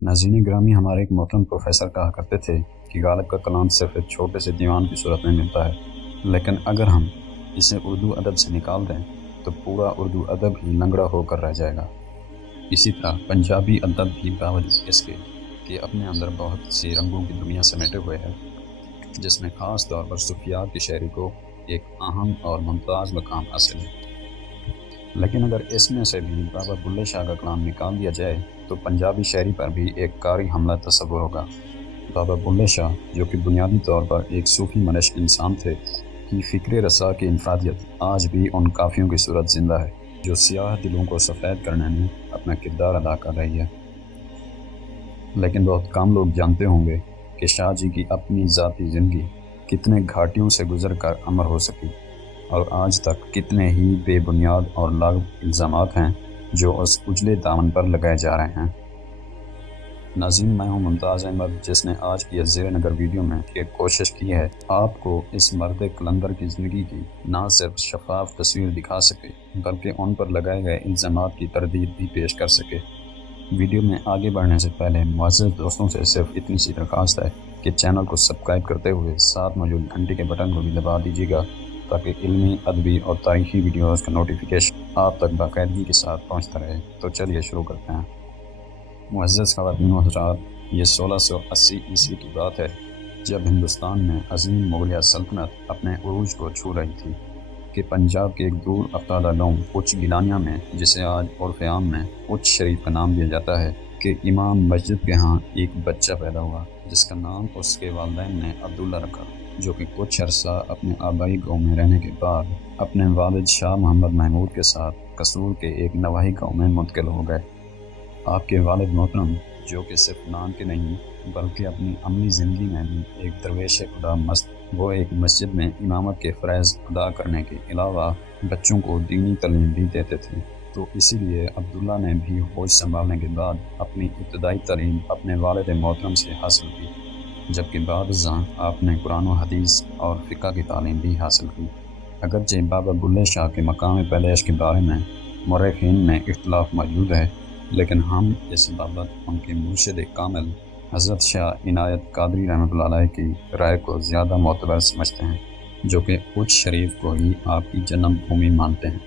नाज़रीन ग्रामी हमारे एक मोहतरम प्रोफेसर कहा करते थे कि गालिब का कलाम सिर्फ एक छोटे से दीवान की सूरत में मिलता है, लेकिन अगर हम इसे उर्दू अदब से निकाल दें तो पूरा उर्दू अदब ही लंगड़ा होकर रह जाएगा। इसी तरह पंजाबी अदब भी बावजूद इसके कि अपने अंदर बहुत सी रंगों की दुनिया समेटे हुए है, जिसमें ख़ास तौर पर सूफियात की शायरी को एक अहम और मुमताज़ मकाम हासिल है। लेकिन अगर इसमें से भी बाबा बुल्ले शाह का कलाम निकाल दिया जाए तो पंजाबी शायरी पर भी एक कारी हमला तस्वुर होगा। बाबा बुल्ले शाह, जो कि बुनियादी तौर पर एक सूफी मनश इंसान थे, की फ़िक्र रसा की इनफरादियत आज भी उन काफ़ियों की सूरत ज़िंदा है जो सियाह दिलों को सफ़ेद करने में अपना किरदार अदा कर रही है। लेकिन बहुत कम लोग जानते होंगे कि शाह जी की अपनी ज़ाती ज़िंदगी कितने घाटियों से गुजर कर अमर हो सकी, और आज तक कितने ही बेबुनियाद और लागू इल्ज़ामात हैं जो उस उजले दामन पर लगाए जा रहे हैं। नाज़रीन, मैं हूँ मुमताज़ अहमद, जिसने आज की ज़ेर नगर वीडियो में एक कोशिश की है आपको इस मर्द कलंदर की ज़िंदगी की ना सिर्फ शफाफ तस्वीर दिखा सके बल्कि उन पर लगाए गए इल्ज़ामात की तरदीद भी पेश कर सके। वीडियो में आगे बढ़ने से पहले मुअज़्ज़ज़ दोस्तों से सिर्फ इतनी सी दरख्वास्त है कि चैनल को सब्सक्राइब करते हुए साथ मौजूद घंटी के बटन को भी दबा दीजिएगा, ताकि इल्मी, अदबी और तारीख़ी वीडियोज़ का नोटिफिकेशन आप तक बाकायदगी के साथ पहुँचता रहे। तो चलिए शुरू करते हैं। मुअज़्ज़ज़ ख़वातीन व हज़रात, ये 1680 ईस्वी की बात है, जब हिंदुस्तान में अज़ीम मुग़लिया सल्तनत अपने उरूज को छू रही थी कि पंजाब के एक दूर अफ्तादा गाँव उच्च गिलानिया में, जिसे आज उर्फ़ आम में उच्च शरीफ का नाम दिया जाता है, कि इमाम मस्जिद के यहाँ एक बच्चा पैदा हुआ जिसका नाम उसके वालिदैन ने अब्दुल्ला रखा, जो कि कुछ अरसा अपने आबाई गाँव में रहने के बाद अपने वालिद शाह मोहम्मद महमूद के साथ कसूर के एक नवाही गाँव में मुंतकिल हो गए। आपके वालिद मोहतरम, जो कि सिर्फ नाम के नहीं बल्कि अपनी अमली ज़िंदगी में भी एक दरवेश खुदा मस्त, वो एक मस्जिद में इमामत के फ़रज़ अदा करने के अलावा बच्चों को दीनी तालीम भी देते थे। तो इसीलिए अब्दुल्ला ने भी होश संभालने के बाद अपनी इब्तदाई तालीम अपने वालिद मोहतरम से हासिल की, जबकि बाद आपने कुरान व हदीस और फ़िक़्ह की तालीम भी हासिल की। अगरचे बाबा बुल्ले शाह के मकाम पैदाइश के बारे में मौरख़ीन में इख्तिलाफ़ मौजूद है, लेकिन हम इस बाबत उनके मुर्शिद कामिल हज़रत शाह इनायत कादरी रहमतुल्लाह अलैह की राय को ज़्यादा मोतबर समझते हैं, जो कि उच्च शरीफ को ही आपकी जन्म भूमि मानते हैं।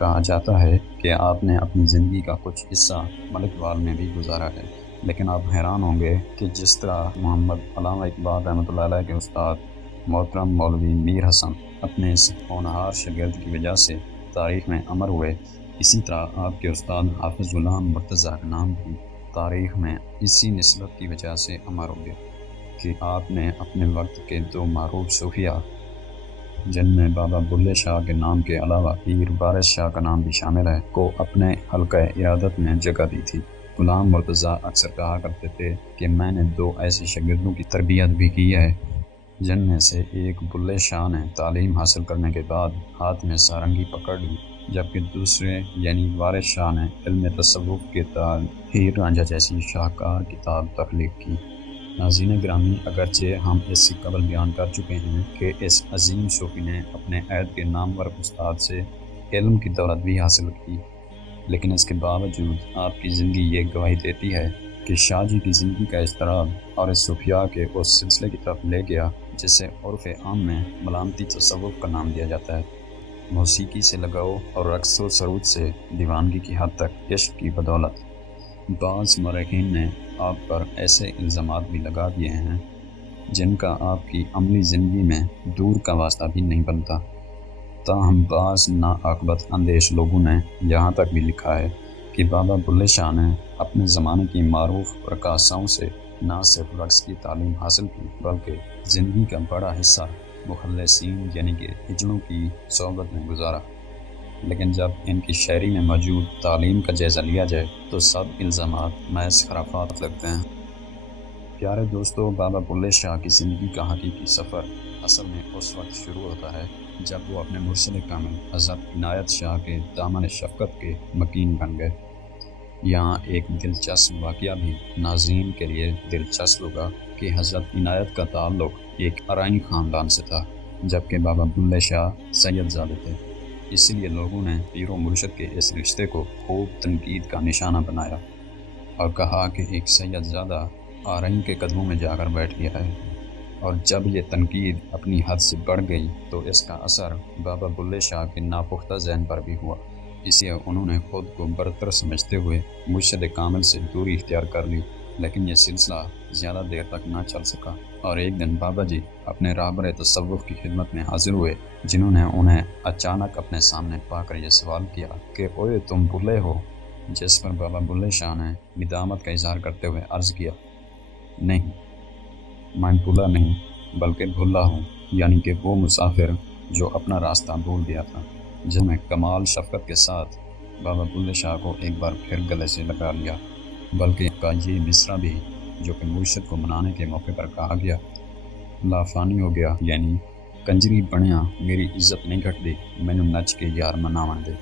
कहा जाता है कि आपने अपनी ज़िंदगी का कुछ हिस्सा मलिकवाल में भी गुजारा है, लेकिन आप हैरान होंगे कि जिस तरह मोहम्मद अल्लामा इकबाल रहमतुल्लाह अलैह के उस्ताद मोहतरम मौलवी मीर हसन अपने इस होनहार शागिर्द की वजह से तारीख़ में अमर हुए, इसी तरह आपके उस्ताद हाफ़िज़ ग़ुलाम मुर्तज़ा का नाम भी तारीख़ में इसी निस्बत की वजह से अमर हो गया कि आपने अपने वक्त के दो मारूफ सूफिया, जिनमें बाबा बुल्ले शाह के नाम के अलावा पीर वारिस शाह का नाम भी शामिल है, को अपने हल्का इरादत में जगह दी थी। ग़ुलाम मुर्तज़ा अक्सर कहा करते थे कि मैंने दो ऐसे शागिर्दों की तरबियत भी की है, जिनमें से एक बुल्ले शाह ने तालीम हासिल करने के बाद हाथ में सारंगी पकड़ ली, जबकि दूसरे यानी वारिस शाह ने इल्म तसव्वुफ़ के तहत हीर रांझा जैसी शाहकार किताब तख्लीक़ की। नाज़रीन ग्रामी, अगरचे हम इससे कबल बयान कर चुके हैं कि इस अजीम सूफ़ी ने अपने ऐद के नामवर उस्ताद से इल्म की दौलत भी हासिल की, लेकिन इसके बावजूद आपकी ज़िंदगी ये गवाही देती है कि शाह जी की ज़िंदगी का इज़्तिराब और इस सूफिया के उस सिलसिले की तरफ ले गया जिसे उर्फ़ आम में मलामती तसव्वुफ़ का नाम दिया जाता है। मौसीकी से लगाओ और रक़्स व सरूद से दीवानगी की हद तक इश्क की बदौलत बाज़ मौरख़ीन ने आप पर ऐसे इल्ज़ामात भी लगा दिए हैं जिनका आपकी अमली ज़िंदगी में दूर का वास्ता भी नहीं बनता। ताहम बाज़ नाआक़बत अंदेश लोगों ने यहाँ तक भी लिखा है कि बाबा बुल्ले शाह ने अपने ज़माने की मारूफ रक़ासाओं से न सिर्फ रक़्स की तालीम हासिल की बल्कि ज़िंदगी का बड़ा हिस्सा मुखल्लिसीन यानी कि हिजड़ों की सोहबत में गुजारा। लेकिन जब इनकी शायरी में मौजूद तालीम का जायज़ा लिया जाए तो सब इल्ज़ामात महज़ खराफात लगते हैं। प्यारे दोस्तों, बाबा बुल्ले शाह की ज़िंदगी का हकीकी सफ़र असल में उस वक्त शुरू होता है जब वो अपने मुर्शिद कामिल हज़रत इनायत शाह के दामन शफ़क़त के मकीन बन गए। यहाँ एक दिलचस्प वाक़या भी नाज़रीन के लिए दिलचस्प होगा कि हज़रत इनायत का ताल्लुक़ एक अराइन ख़ानदान से था, जबकि बाबा बुल्ले शाह सैयदज़ादे थे। इसलिए लोगों ने पीर व मुर्शिद के इस रिश्ते को खूब तनकीद का निशाना बनाया। اور کہا کہ ایک سید زادہ آرئیں کے قدموں میں جا کر بیٹھ گیا ہے، اور جب یہ تنقید اپنی حد سے بڑھ گئی تو اس کا اثر بابا بلے شاہ کے ناپختہ ذہن پر بھی ہوا، اس لیے انہوں نے خود کو برتر سمجھتے ہوئے مرشد کامل سے دوری اختیار کر لی۔ لیکن یہ سلسلہ زیادہ دیر تک نہ چل سکا، اور ایک دن بابا جی اپنے رہبر تصوف کی خدمت میں حاضر ہوئے، جنہوں نے انہیں اچانک اپنے سامنے پا کر یہ سوال کیا کہ اوئے تم بھولے ہو؟ جس پر بابا بلے شاہ نے ندامت کا اظہار کرتے ہوئے عرض کیا، نہیں، میں بھولا نہیں بلکہ بھولا ہوں، یعنی کہ وہ مسافر جو اپنا راستہ بھول گیا تھا۔ جس میں کمال شفقت کے ساتھ بابا بلے شاہ کو ایک بار پھر گلے سے لگا لیا، بلکہ کا یہ مصرع بھی جو کہ مرشد کو منانے کے موقع پر کہا گیا، لافانی ہو گیا، یعنی کنجری بنیا میری عزت نہیں گھٹ دی، مینوں نچ کے یار مناون دے۔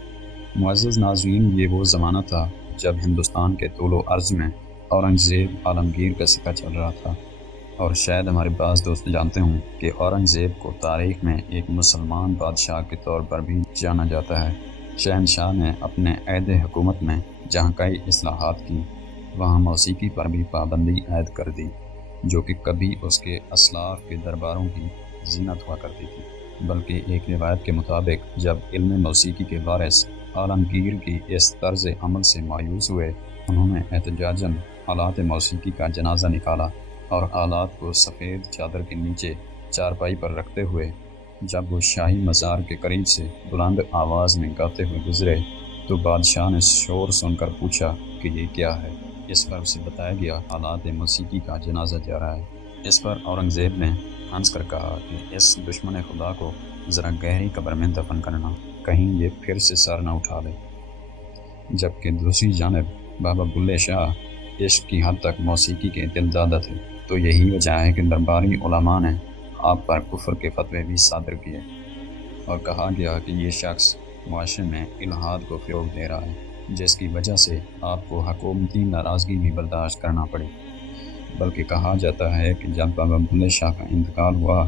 معزز ناظرین، یہ وہ زمانہ تھا جب ہندوستان کے طول و عرض میں اورنگزیب عالمگیر کا سکہ چل رہا تھا، اور شاید ہمارے بعض دوست جانتے ہوں کہ اورنگزیب کو تاریخ میں ایک مسلمان بادشاہ کے طور پر بھی جانا جاتا ہے۔ شہنشاہ نے اپنے عہد حکومت میں جہاں کئی اصلاحات کی، وہاں موسیقی پر بھی پابندی عائد کر دی، جو کہ کبھی اس کے اسلاف کے درباروں کی زینت ہوا کرتی تھی، بلکہ ایک روایت کے مطابق جب علم موسیقی کے وارث عالمگیر کی اس طرز عمل سے مایوس ہوئے، انہوں نے احتجاجاً آلات موسیقی کا جنازہ نکالا، اور آلات کو سفید چادر کے نیچے چارپائی پر رکھتے ہوئے جب وہ شاہی مزار کے قریب سے بلند آواز میں گاتے ہوئے گزرے تو بادشاہ نے شور سن کر پوچھا کہ یہ کیا ہے۔ اس پر اسے بتایا گیا آلات موسیقی کا جنازہ جا رہا ہے۔ اس پر اورنگزیب نے ہنس کر کہا کہ اس دشمن خدا کو ذرا گہری قبر میں دفن کرنا، کہیں یہ پھر سے سر نہ اٹھا لے۔ جبکہ دوسری جانب بابا بلے شاہ عشق کی حد تک موسیقی کے دلدادہ تھے، تو یہی وجہ ہے کہ درباری علماء نے آپ پر کفر کے فتوے بھی صادر کیے، اور کہا گیا کہ یہ شخص معاشرے میں الحاد کو فروغ دے رہا ہے، جس کی وجہ سے آپ کو حکومتی ناراضگی بھی برداشت کرنا پڑی۔ بلکہ کہا جاتا ہے کہ جب بابا بلے شاہ کا انتقال ہوا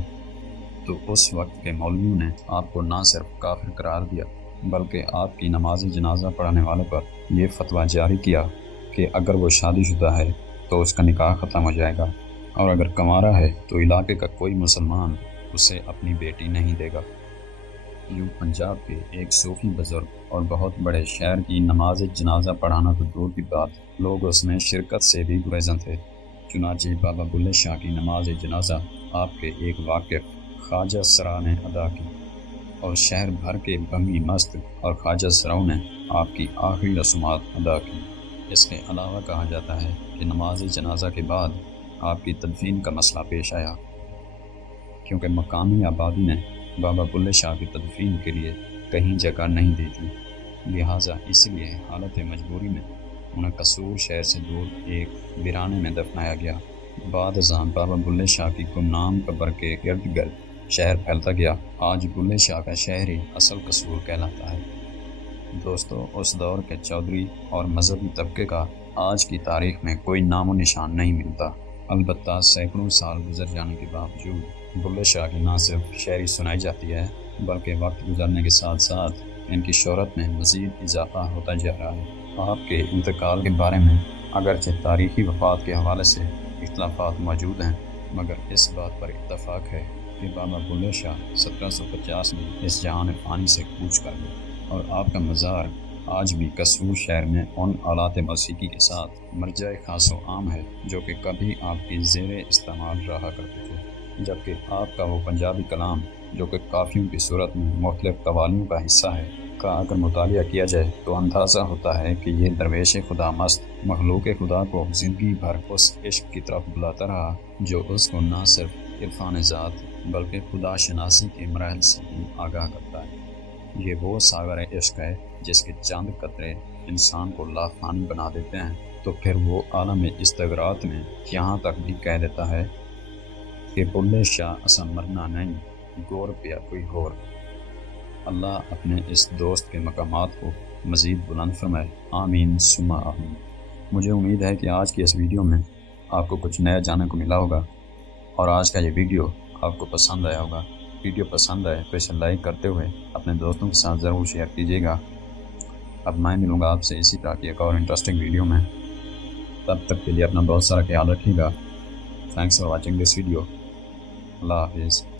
تو اس وقت کے مولویوں نے آپ کو نہ صرف کافر قرار دیا، بلکہ آپ کی نماز جنازہ پڑھنے والے پر یہ فتویٰ جاری کیا کہ اگر وہ شادی شدہ ہے تو اس کا نکاح ختم ہو جائے گا، اور اگر کنوارا ہے تو علاقے کا کوئی مسلمان اسے اپنی بیٹی نہیں دے گا۔ یوں پنجاب کے ایک صوفی بزرگ اور بہت بڑے شہر کی نماز جنازہ پڑھانا تو دور کی بات، لوگ اس میں شرکت سے بھی گریزاں تھے۔ چنانچہ بابا بلے شاہ کی نماز جنازہ آپ کے ایک واقف خواجہ سرا نے ادا کی، اور شہر بھر کے بھنگی مست اور خواجہ سراؤں نے آپ کی آخری رسومات ادا کی۔ اس کے علاوہ کہا جاتا ہے کہ نماز جنازہ کے بعد آپ کی تدفین کا مسئلہ پیش آیا، کیونکہ مقامی آبادی نے بابا بلے شاہ کی تدفین کے لیے کہیں جگہ نہیں دی تھی، لہٰذا اس لیے حالت مجبوری میں انہیں قصور شہر سے دور ایک ویرانے میں دفنایا گیا۔ بعد ازاں بابا بلے شاہ کی گمنام قبر کے ارد گرد شہر پھیلتا گیا۔ آج بلے شاہ کا شہر ہی اصل قصور کہلاتا ہے۔ دوستو، اس دور کے چودھری اور مذہبی طبقے کا آج کی تاریخ میں کوئی نام و نشان نہیں ملتا۔ البتہ سینکڑوں سال گزر جانے کے باوجود بلے شاہ کی نہ صرف شاعری سنائی جاتی ہے، بلکہ وقت گزرنے کے ساتھ ساتھ ان کی شہرت میں مزید اضافہ ہوتا جا رہا ہے۔ آپ کے انتقال کے بارے میں اگرچہ تاریخی وفات کے حوالے سے اختلافات موجود ہیں، مگر اس بات پر اتفاق ہے کہ بابا بلے شاہ 1750 میں اس جہان فانی سے کوچ کر گئے، اور آپ کا مزار آج بھی قصور شہر میں ان آلات موسیقی کے ساتھ مرجع خاص و عام ہے جو کہ کبھی آپ کی زیر استعمال رہا کرتے تھے۔ جبکہ آپ کا وہ پنجابی کلام جو کہ قافیوں کی صورت میں مختلف قوالیوں کا حصہ ہے کا اگر مطالعہ کیا جائے تو اندازہ ہوتا ہے کہ یہ درویش خدا مست مخلوق خدا کو زندگی بھر اس عشق کی طرف بلاتا رہا جو اس کو نہ صرف عرفان ذات بلکہ خدا شناسی کے مراحل سے بھی آگاہ کرتا ہے۔ یہ وہ ساغر عشق ہے جس کے چند قطرے انسان کو لافانی بنا دیتے ہیں، تو پھر وہ عالم استغراق میں یہاں تک بھی کہہ دیتا ہے کہ بلے شاہ اسا مرنا نہیں، گور پیا کوئی ہور۔ اللہ اپنے اس دوست کے مقامات کو مزید بلند فرمائے، آمین ثم آمین۔ مجھے امید ہے کہ آج کی اس ویڈیو میں آپ کو کچھ نیا جاننے کو ملا ہوگا، اور آج کا یہ ویڈیو آپ کو پسند آیا ہوگا۔ ویڈیو پسند آئے تو اسے لائک کرتے ہوئے اپنے دوستوں کے ساتھ ضرور شیئر کیجیے گا۔ اب میں ملوں گا آپ سے اسی طرح کی ایک اور انٹرسٹنگ ویڈیو میں۔ تب تک کے لیے اپنا بہت سارا خیال رکھیے گا. Thanks for watching this video. اللہ حافظ.